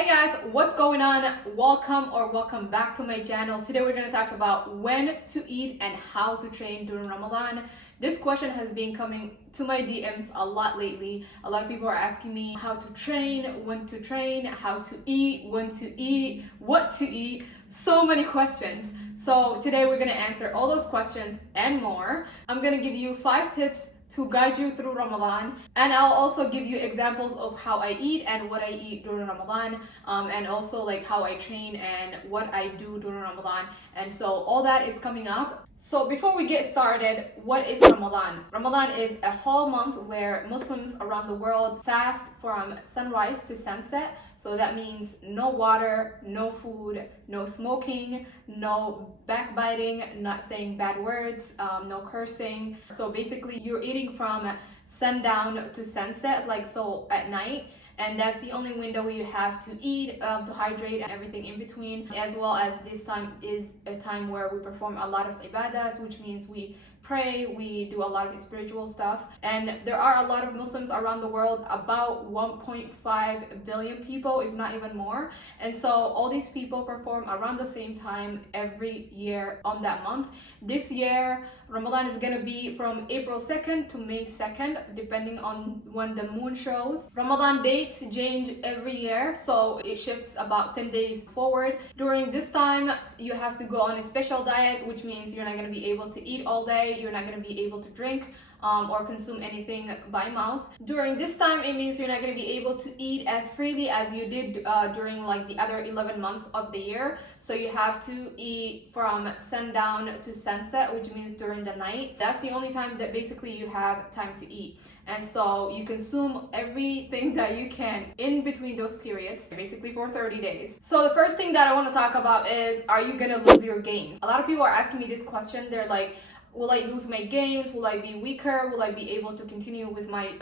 Hey guys, what's going on? Welcome back to my channel. Today we're going to talk about when to eat and how to train during Ramadan. This question has been coming to my DMs a lot lately. A lot of people are asking me how to train, when to train, how to eat, when to eat, what to eat. So many questions. So today we're going to answer all those questions and more. I'm going to give you 5 tips to guide you through Ramadan, and I'll also give you examples of how I eat and what I eat during Ramadan, and also like how I train and what I do during Ramadan. And so all that is coming up. So before we get started, what is Ramadan? Ramadan is a whole month where Muslims around the world fast from sunrise to sunset. So that means no water, no food, no smoking, no backbiting, not saying bad words, no cursing. So basically you're eating from sundown to sunset, like so at night. And that's the only window you have to eat, to hydrate and everything in between, as well as this time is a time where we perform a lot of ibadahs, which means we pray, we do a lot of spiritual stuff. And there are a lot of Muslims around the world, about 1.5 billion people, if not even more. And so all these people perform around the same time every year on that month. This year, Ramadan is gonna be from April 2nd to May 2nd, depending on when the moon shows. Ramadan dates change every year, so it shifts about 10 days forward. During this time, you have to go on a special diet, which means you're not gonna be able to eat all day, you're not going to be able to drink or consume anything by mouth. During this time, it means you're not going to be able to eat as freely as you did during like the other 11 months of the year. So you have to eat from sundown to sunset, which means during the night. That's the only time that basically you have time to eat. And so you consume everything that you can in between those periods, basically for 30 days. So the first thing that I want to talk about is, are you going to lose your gains? A lot of people are asking me this question. They're like, will I lose my gains? Will I be weaker? Will I be able to continue with my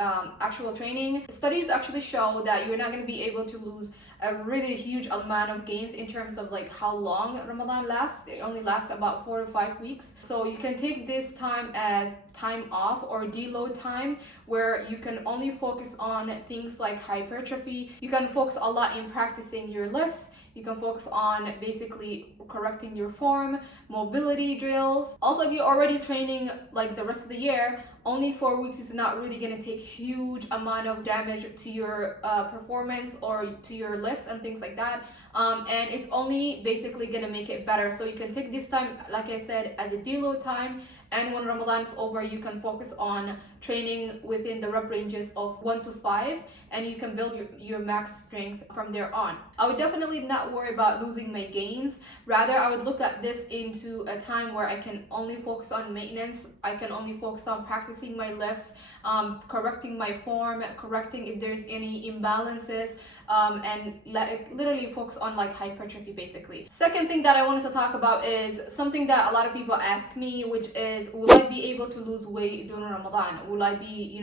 actual training? Studies actually show that you're not going to be able to lose a really huge amount of gains in terms of like how long Ramadan lasts. It only lasts about 4 to 5 weeks. So you can take this time as time off or deload time, where you can only focus on things like hypertrophy. You can focus a lot in practicing your lifts. You can focus on basically correcting your form, mobility drills. Also, if you're already training like the rest of the year, only 4 weeks is not really going to take huge amount of damage to your performance or to your lifts and things like that. And it's only basically going to make it better. So you can take this time, like I said, as a deload time. And when Ramadan is over, you can focus on training within the rep ranges of 1 to 5, and you can build your max strength from there on. I would definitely not worry about losing my gains. Rather, I would look at this into a time where I can only focus on maintenance. I can only focus on practicing my lifts, correcting my form, correcting if there's any imbalances, and literally focus on like hypertrophy basically. Second thing that I wanted to talk about is something that a lot of people ask me, which is, will I be able to lose weight during Ramadan? Will I be,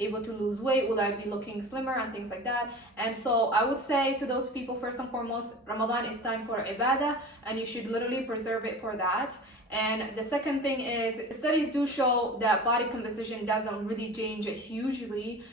able to lose weight? Will I be looking slimmer and things like that? And so I would say to those people, first and foremost, Ramadan is time for ibadah, and you should literally preserve it for that. And the second thing is, studies do show that body composition doesn't really change hugely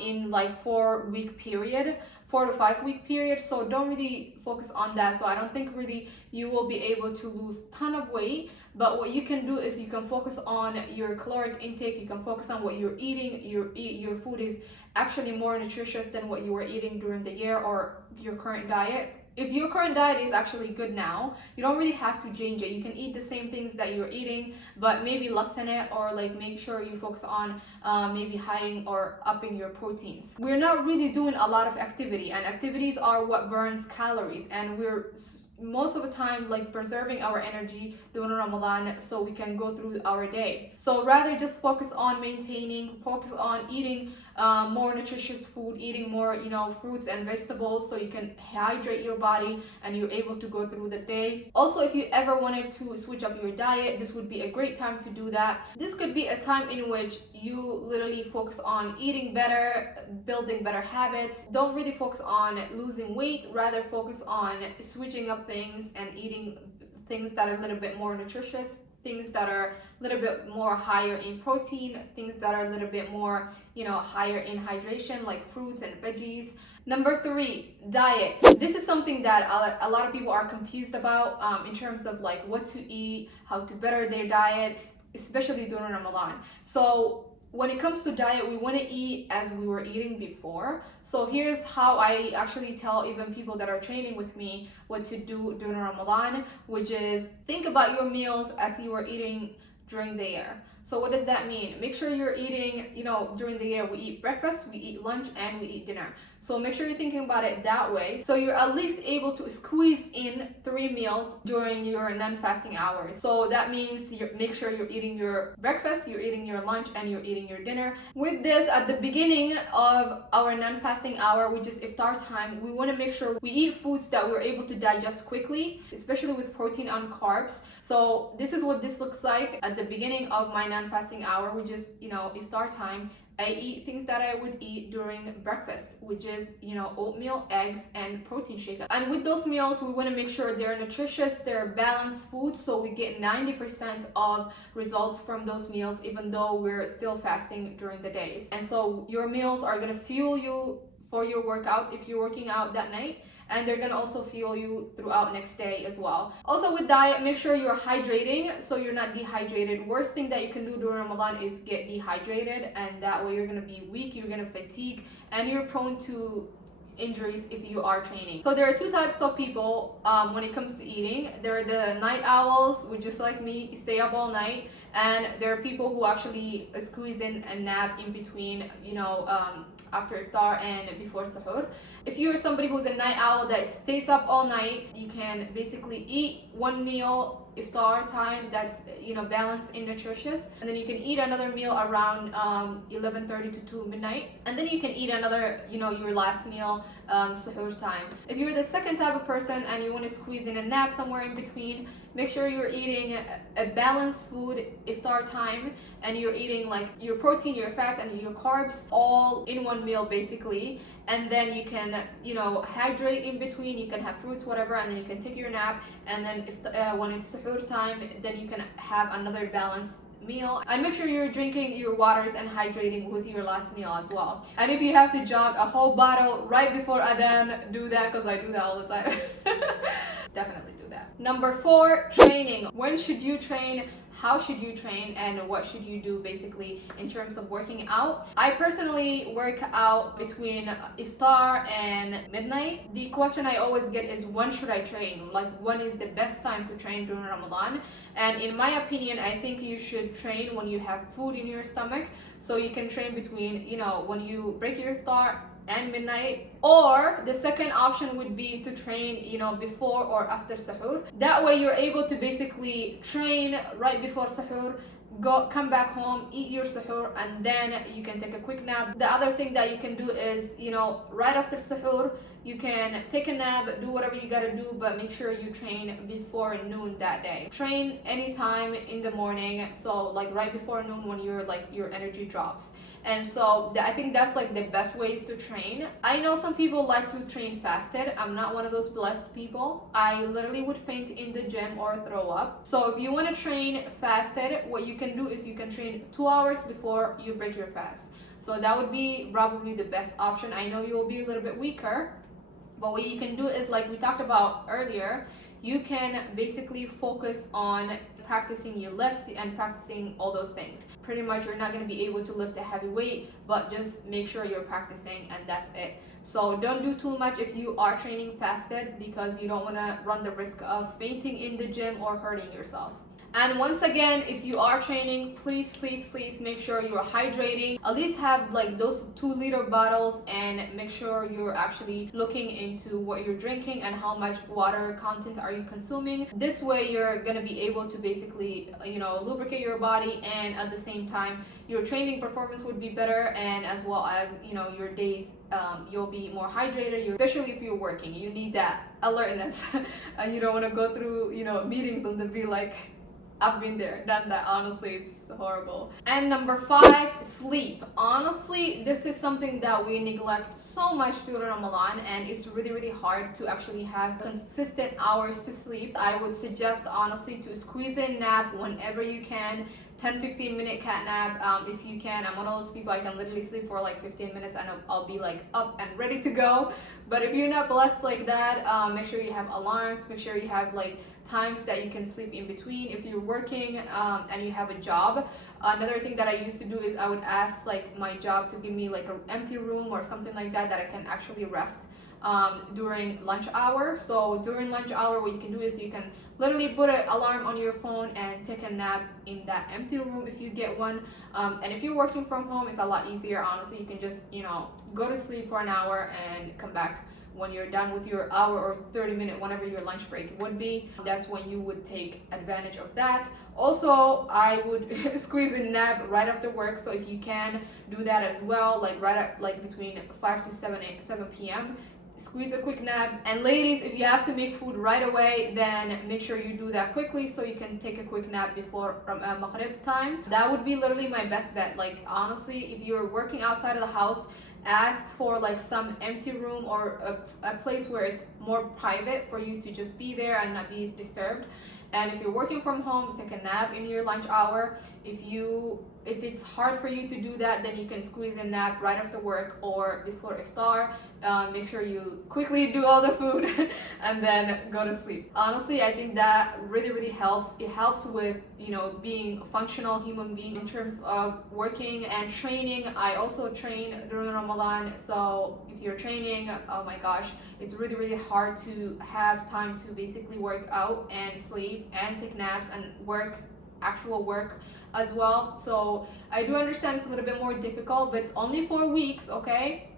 in like 4-week period, 4 to 5 week period. So don't really focus on that. So I don't think really you will be able to lose ton of weight. But what you can do is you can focus on your caloric intake. You can focus on what you're eating. Your food is actually more nutritious than what you were eating during the year or your current diet. If your current diet is actually good now, you don't really have to change it. You can eat the same things that you're eating, but maybe lessen it, or like make sure you focus on maybe highing or upping your proteins. We're not really doing a lot of activity, and activities are what burns calories, and we're most of the time like preserving our energy during Ramadan so we can go through our day. So rather just focus on maintaining, focus on eating more nutritious food, eating more fruits and vegetables, so you can hydrate your body and you're able to go through the day. Also, if you ever wanted to switch up your diet, this would be a great time to do that. This could be a time in which you literally focus on eating better, building better habits. Don't really focus on losing weight, rather focus on switching up things and eating things that are a little bit more nutritious. things that are a little bit more higher in protein, things that are a little bit more, higher in hydration, like fruits and veggies. Number 3, diet. This is something that a lot of people are confused about in terms of like what to eat, how to better their diet, especially during Ramadan. So when it comes to diet, we want to eat as we were eating before. So here's how I actually tell even people that are training with me what to do during Ramadan, which is think about your meals as you were eating during the year. So what does that mean? Make sure you're eating, during the year we eat breakfast, we eat lunch, and we eat dinner. So make sure you're thinking about it that way. So you're at least able to squeeze in 3 meals during your non-fasting hours. So that means make sure you're eating your breakfast, you're eating your lunch, and you're eating your dinner. With this, at the beginning of our non-fasting hour, which is iftar time, we want to make sure we eat foods that we're able to digest quickly, especially with protein and carbs. So this is what this looks like at the beginning of my non-fasting hour, which is, iftar time. I eat things that I would eat during breakfast, which is, oatmeal, eggs, and protein shake. And with those meals, we want to make sure they're nutritious, they're balanced food, so we get 90% of results from those meals, even though we're still fasting during the days. And so your meals are going to fuel you for your workout if you're working out that night, and they're gonna also fuel you throughout next day as well. Also with diet, make sure you're hydrating so you're not dehydrated. Worst thing that you can do during Ramadan is get dehydrated, and that way you're gonna be weak, you're gonna fatigue, and you're prone to injuries if you are training. So there are 2 types of people when it comes to eating. There are the night owls, which just like me, stay up all night, and there are people who actually squeeze in a nap in between, after iftar and before suhoor. If you're somebody who's a night owl that stays up all night, you can basically eat 1 meal iftar time that's balanced and nutritious, and then you can eat another meal around 11:30 to 2 midnight, and then you can eat another your last meal suhoor time. If you're the second type of person and you want to squeeze in a nap somewhere in between, make sure you're eating a balanced food iftar time, and you're eating like your protein, your fats, and your carbs all in 1 meal basically. And then you can hydrate in between, you can have fruits, whatever, and then you can take your nap, and then when it's suhoor time, then you can have another balanced meal. And make sure you're drinking your waters and hydrating with your last meal as well. And if you have to jog a whole bottle right before adhan, do that, because I do that all the time. Definitely do that. Number 4, training. When should you train? How should you train, and what should you do basically in terms of working out? I personally work out between iftar and midnight. The question I always get is, when should I train? Like, when is the best time to train during Ramadan? And in my opinion, I think you should train when you have food in your stomach. So you can train between, when you break your iftar and midnight, or the second option would be to train before or after suhoor. That way you're able to basically train right before suhoor, come back home, eat your suhoor, and then you can take a quick nap. The other thing that you can do is right after suhoor you can take a nap, do whatever you gotta do, but make sure you train before noon that day. Train anytime in the morning, so like right before noon when your energy drops. And so I think that's like the best ways to train. I know some people like to train fasted. I'm not one of those blessed people. I literally would faint in the gym or throw up. So if you want to train fasted, what you can do is you can train 2 hours before you break your fast. So that would be probably the best option. I know you'll be a little bit weaker, but what you can do is, like we talked about earlier, you can basically focus on practicing your lifts and practicing all those things. Pretty much you're not going to be able to lift a heavy weight, but just make sure you're practicing, and that's it. So don't do too much if you are training fasted, because you don't want to run the risk of fainting in the gym or hurting yourself. And once again, if you are training, please make sure you're hydrating. At least have like those 2-liter bottles, and make sure you're actually looking into what you're drinking and how much water content are you consuming. This way you're gonna be able to basically lubricate your body, and at the same time your training performance would be better, and as well as your days you'll be more hydrated. Especially if you're working, you need that alertness. And you don't want to go through meetings and then be like, I've been there, done that. Honestly, horrible. And number 5, sleep. Honestly, this is something that we neglect so much during Ramadan, and it's really hard to actually have consistent hours to sleep. I would suggest honestly to squeeze in nap whenever you can. 10-15 minute cat nap if you can. I'm one of those people, I can literally sleep for like 15 minutes and I'll be like up and ready to go. But if you're not blessed like that, make sure you have alarms, make sure you have like times that you can sleep in between. If you're working and you have a job, another thing that I used to do is I would ask like my job to give me like an empty room or something like that I can actually rest during lunch hour. So during lunch hour, what you can do is you can literally put an alarm on your phone and take a nap in that empty room if you get one. And if you're working from home, it's a lot easier. Honestly, you can just go to sleep for an hour and come back when you're done with your hour or 30-minute, whenever your lunch break would be. That's when you would take advantage of that. Also, I would squeeze a nap right after work, so if you can do that as well, like right at like between 5 to 7 p.m. squeeze a quick nap. And ladies, if you have to make food right away, then make sure you do that quickly so you can take a quick nap before Maghrib time. That would be literally my best bet. Like honestly, if you're working outside of the house, ask for like some empty room or a place where it's more private for you to just be there and not be disturbed. And if you're working from home, take a nap in your lunch hour. If it's hard for you to do that, then you can squeeze a nap right after work or before Iftar. Make sure you quickly do all the food and then go to sleep. Honestly, I think that really helps. It helps with being a functional human being in terms of working and training. I also train during Ramadan, so if you're training, oh my gosh, it's really hard to have time to basically work out and sleep and take naps and actual work as well. So I do understand it's a little bit more difficult, but it's only 4 weeks, okay?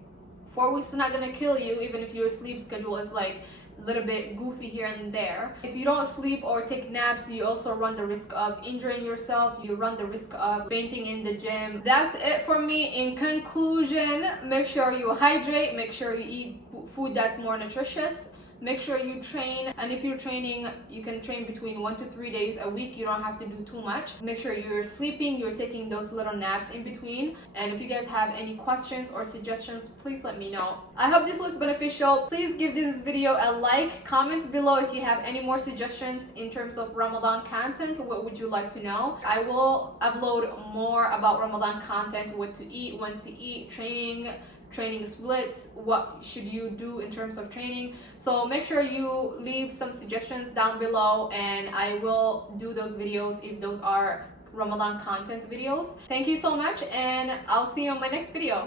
4 weeks is not gonna kill you, even if your sleep schedule is like a little bit goofy here and there. If you don't sleep or take naps, you also run the risk of injuring yourself. You run the risk of fainting in the gym. That's it for me. In conclusion, make sure you hydrate, make sure you eat food that's more nutritious. Make sure you train, and if you're training, you can train between 1 to 3 days a week. You don't have to do too much. Make sure you're sleeping, you're taking those little naps in between. And if you guys have any questions or suggestions, please let me know. I hope this was beneficial. Please give this video a like, comment below if you have any more suggestions in terms of Ramadan content. What would you like to know? I will upload more about Ramadan content, what to eat, when to eat, training splits, what should you do in terms of training. So make sure you leave some suggestions down below and I will do those videos if those are Ramadan content videos. Thank you so much and I'll see you on my next video.